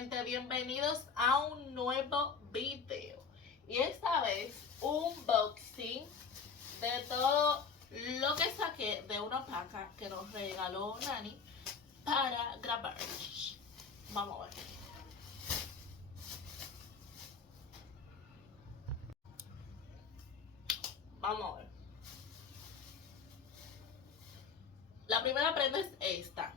gente, bienvenidos a un nuevo video. Y esta vez un unboxing de todo lo que saqué de una paca que nos regaló Nani para grabar. Vamos a ver. Vamos a ver. La primera prenda es esta.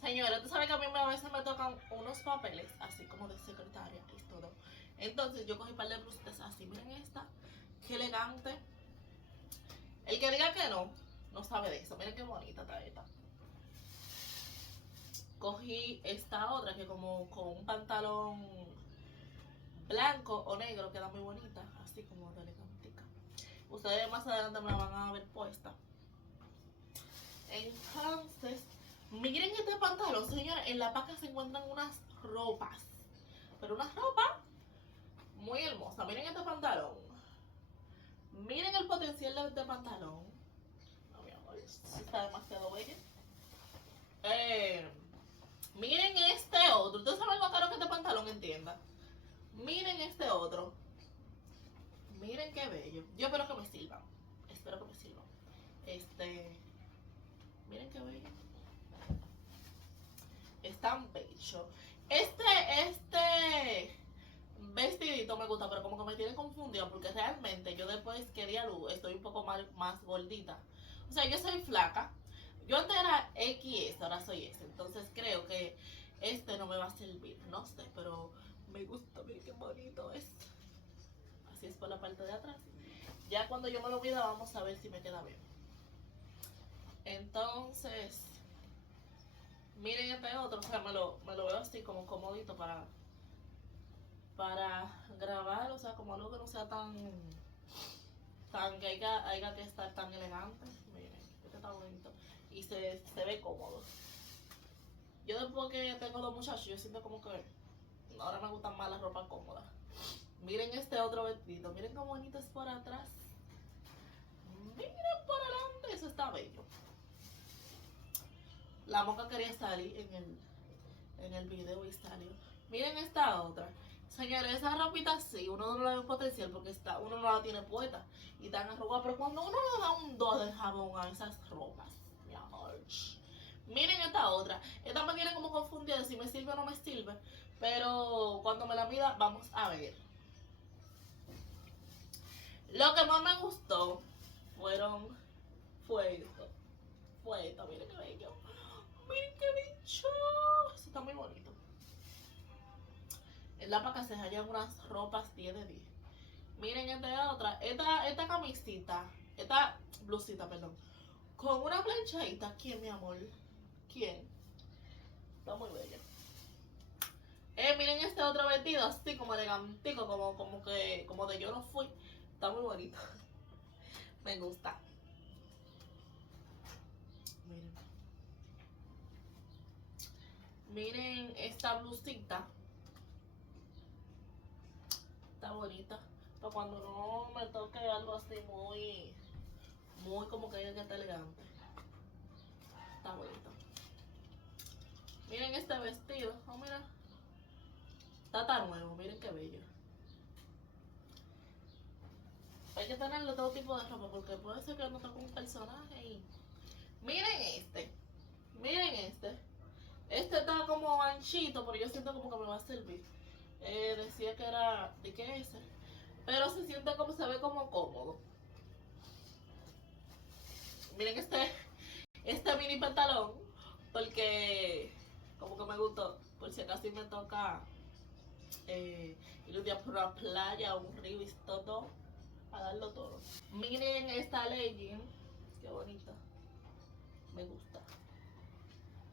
Señora, tú sabes que a mí a veces me tocan unos papeles, así como de secretaria y todo. Entonces yo cogí un par de blusitas así. Miren esta, qué elegante. El que diga que no, no sabe de eso. Miren qué bonita está esta. Cogí esta otra que como con un pantalón blanco o negro queda muy bonita, así como de elegantica. Ustedes más adelante me la van a ver puesta. Entonces, miren este pantalón, señores. En la paca se encuentran unas ropas, pero unas ropas muy hermosas. Miren este pantalón. Miren el potencial de este pantalón. No, mi amor, está demasiado bello. Miren este otro. Ustedes saben lo caro que este pantalón, entienda. Miren este otro. Miren qué bello. Yo espero que me sirvan. Espero que me sirvan. Miren qué bello. Es tan bello. Este vestidito me gusta, pero como que me tiene confundida porque realmente yo después quería luz, estoy un poco más gordita. O sea, yo soy flaca. Yo antes era XS, ahora soy S. Entonces creo que este no me va a servir. No sé, pero me gusta. Miren qué bonito es. Así es por la parte de atrás. Ya cuando yo me lo mida vamos a ver si me queda bien. Entonces, miren este otro. O sea, me lo veo así como comodito para grabar. O sea, como algo que no sea tan que haya que estar tan elegante. Miren, este está bonito. Y se ve cómodo. Yo después que tengo dos muchachos, yo siento como que ahora me gustan más las ropas cómodas. Miren este otro vestido. Miren cómo bonito es por atrás. Miren por adelante. Eso está bello. La moca quería salir en el video y salió. Miren esta otra. Señores, esa ropita sí, uno no le ve potencial porque uno no la tiene puesta y tan arrugada. Pero cuando uno le da un 2 de jabón a esas ropas, mi amor. Miren esta otra. Esta me tiene como confundida si me sirve o no me sirve. Pero cuando me la mida, vamos a ver. Lo que más me gustó fue esto. Fue esto, miren qué bello. Miren qué bicho. Eso está muy bonito. En la paca se hallan unas ropas 10 de 10. Miren esta otra. Esta camisita. Esta blusita, perdón. Con una planchadita. ¿Quién, mi amor? ¿Quién? Está muy bella. Miren este otro vestido así como elegantico. Como de yo no fui. Está muy bonito. Me gusta. Miren. Miren esta blusita. Está bonita. Pero cuando no me toque algo así muy como que está elegante. Está bonito. Miren este vestido. Oh, mira. Está tan nuevo. Miren qué bello. Hay que tenerle todo tipo de ropa porque puede ser que no toque un personaje y... Miren este. Miren este. Este está como anchito, pero yo siento como que me va a servir. Decía que era... ¿De qué es ese? Pero se siente como, se ve como cómodo. Miren este mini pantalón. Porque como que me gustó. Por si acaso me toca ir un día por una playa o un río y todo. A darlo todo. Miren esta legging. Qué bonita. Me gusta.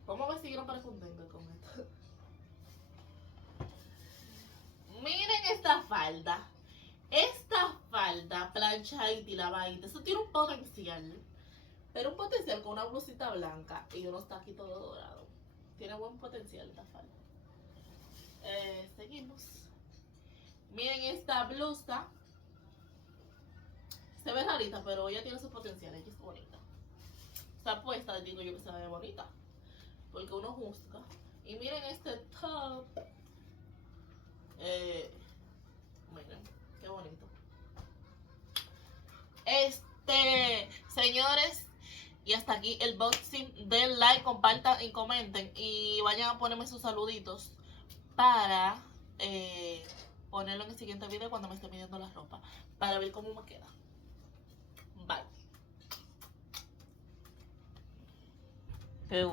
Vamos a ver si yo no parezco un dengue con esto. Miren esta falda. Esta falda planchadita y lavadita. Eso tiene un potencial. Pero un potencial con una blusita blanca y unos taquitos dorados. Tiene buen potencial esta falda. Seguimos. Miren esta blusa. Se ve rarita, pero ella tiene su potencial. Ella es bonita. Está puesta, digo yo que se ve bonita. Porque uno juzga. Y miren este top. Señores, y hasta aquí el boxing. Den like, compartan y comenten. Y vayan a ponerme sus saluditos para ponerlo en el siguiente video cuando me esté midiendo la ropa. Para ver cómo me queda. Bye. Qué